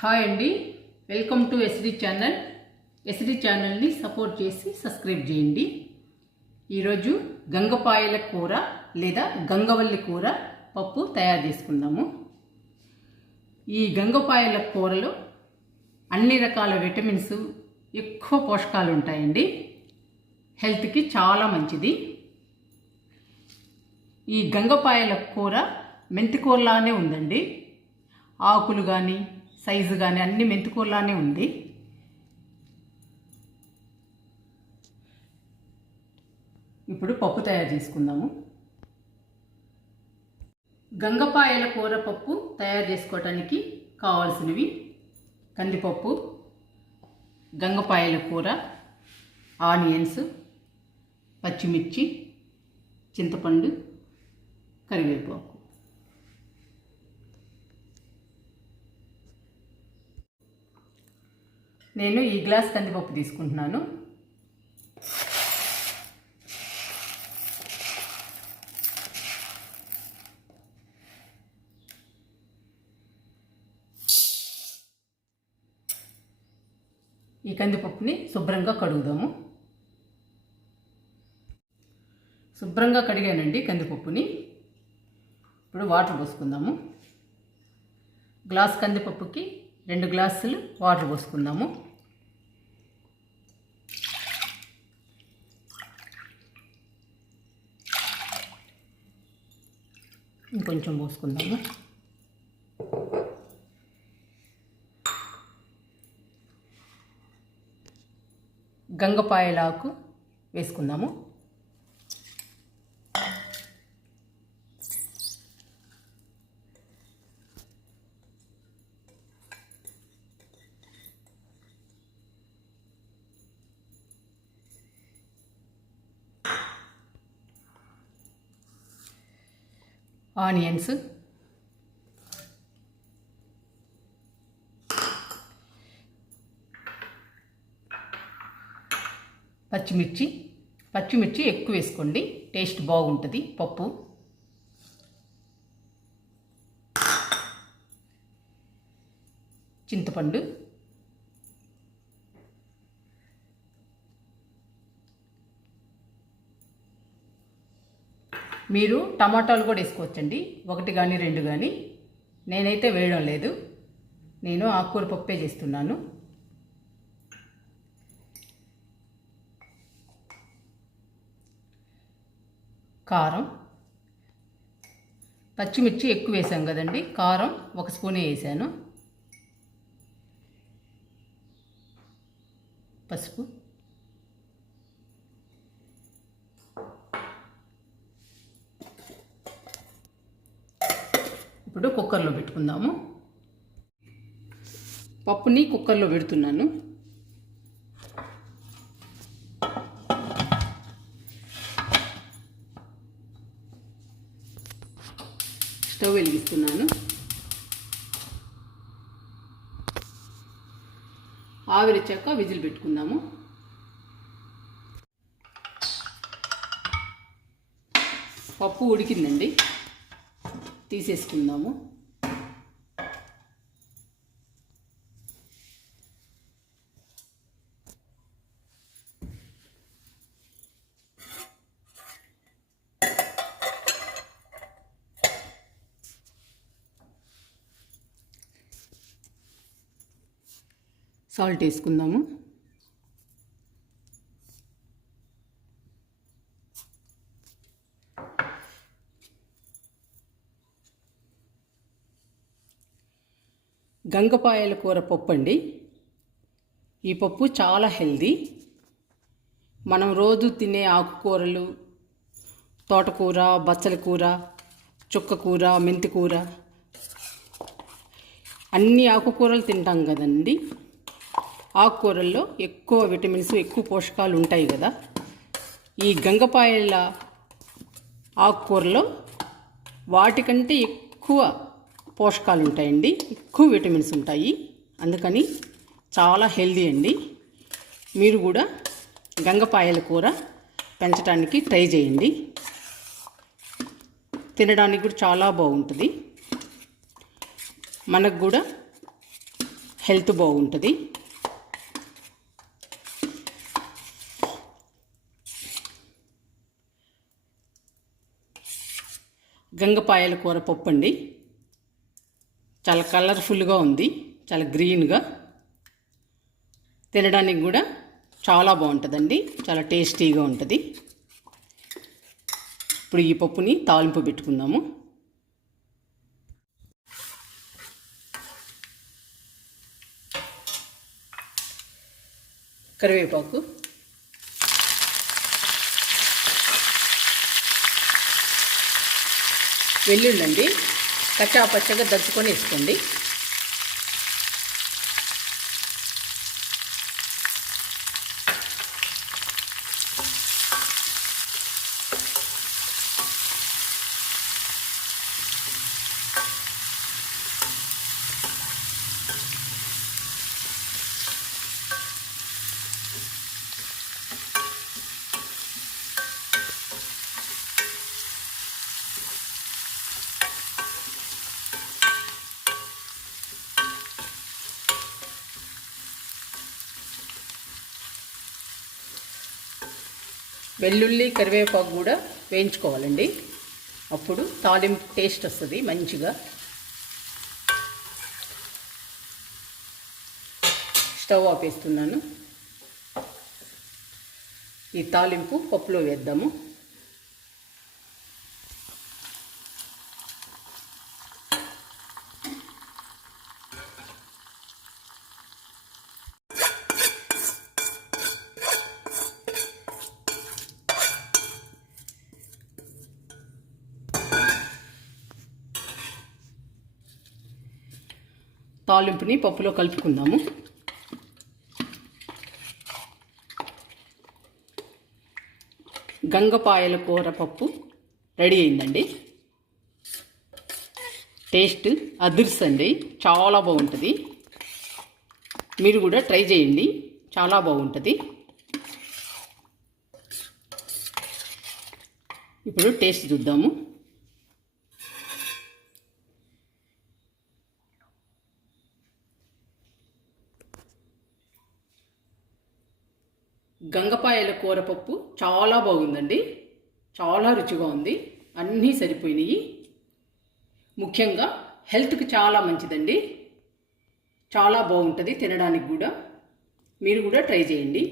Hi అండి, welcome to SD channel. SD ఛానల్ని support చేసి సబ్స్క్రైబ్ చేయండి. ఈరోజు గంగపాయల కూర లేదా గంగవల్లి కూర పప్పు తయారు చేసుకుందాము. ఈ గంగపాయల కూరలో అన్ని రకాల విటమిన్స్, ఎక్కువ పోషకాలు ఉంటాయండి. హెల్త్కి చాలా మంచిది. ఈ గంగపాయల కూర మెంతికూరలానే ఉందండి. ఆకులు కానీ సైజు కానీ అన్ని మెంతికూరలానే ఉంది. ఇప్పుడు పప్పు తయారు చేసుకుందాము. గంగపాయల కూర పప్పు తయారు చేసుకోవటానికి కావాల్సినవి: కందిపప్పు, గంగపాయల కూర, ఆనియన్స్, పచ్చిమిర్చి, చింతపండు, కరివేపాకు. నేను ఈ గ్లాస్ కందిపప్పు తీసుకుంటున్నాను. ఈ కందిపప్పుని శుభ్రంగా కడుగుదాము. శుభ్రంగా కడిగానండి కందిపప్పుని. ఇప్పుడు వాటర్ పోసుకుందాము. గ్లాస్ కందిపప్పుకి 2 గ్లాసులు వాటర్ పోసుకుందాము. ఇంకొంచెం పోసుకుందాము. గంగపాయలాకు వేసుకుందాము. ఆనియన్స్, పచ్చిమిర్చి ఎక్కువ వేసుకోండి, టేస్ట్ బాగుంటుంది పప్పు. చింతపండు, మీరు టమాటాలు కూడా వేసుకోవచ్చండి, 1 కానీ 2 కానీ. నేనైతే వేయడం లేదు, నేను ఆకుకూర పప్పే చేస్తున్నాను. కారం, పచ్చిమిర్చి ఎక్కువ వేసాం కదండి, కారం 1 స్పూనే వేసాను. పసుపు, ఇప్పుడు కుక్కర్లో పెట్టుకుందాము. పప్పుని కుక్కర్లో పెడుతున్నాను. స్టవ్ వెలిగిస్తున్నాను. ఆవిరిచ్చాక విజిల్ పెట్టుకుందాము. పప్పు ఉడికిందండి, తీసేసుకుందాము. సాల్ట్ వేసుకుందాము. గంగపాయల కూర పప్పు అండి. ఈ పప్పు చాలా హెల్దీ. మనం రోజు తినే ఆకుకూరలు, తోటకూర, బచ్చల కూర, చుక్కకూర, మెంతికూర, అన్ని ఆకుకూరలు తింటాం కదండి. ఆకుకూరల్లో ఎక్కువ విటమిన్స్, ఎక్కువ పోషకాలు ఉంటాయి కదా. ఈ గంగపాయల ఆకుకూరలో వాటికంటే ఎక్కువ పోషకాలు ఉంటాయండి, ఎక్కువ విటమిన్స్ ఉంటాయి. అందుకని చాలా హెల్దీ అండి. మీరు కూడా గంగపాయల కూర పెంచడానికి ట్రై చేయండి. తినడానికి కూడా చాలా బాగుంటుంది. మనకు కూడా హెల్త్ బాగుంటుంది. గంగపాయల కూర పప్పు అండి. చాలా కలర్ఫుల్గా ఉంది, చాలా గ్రీన్గా, తినడానికి కూడా చాలా బాగుంటుందండి, చాలా టేస్టీగా ఉంటుంది. ఇప్పుడు ఈ పప్పుని తాలింపు పెట్టుకుందాము. కరివేపాకు, వెల్లుల్లి కచ్చా పచ్చగా దంచుకొని వేసుకోండి. వెల్లుల్లి కరివేపాకు కూడా వేయించుకోవాలండి, అప్పుడు తాలింపు టేస్ట్ వస్తుంది మంచిగా. స్టవ్ ఆపేస్తున్నాను. ఈ తాలింపు పప్పులో వేద్దాము. తాలింపుని పప్పులో కలుపుకుందాము. గంగపాయల కూర పప్పు రెడీ అయిందండి. టేస్ట్ అదిర్సండి, చాలా బాగుంటుంది. మీరు కూడా ట్రై చేయండి, చాలా బాగుంటుంది. ఇప్పుడు టేస్ట్ చూద్దాము. గంగపాయల కూర పప్పు చాలా బాగుందండి, చాలా రుచిగా ఉంది. అన్నీ సరిపోయినాయి. ముఖ్యంగా హెల్త్కి చాలా మంచిదండి, చాలా బాగుంటుంది తినడానికి కూడా. మీరు కూడా ట్రై చేయండి.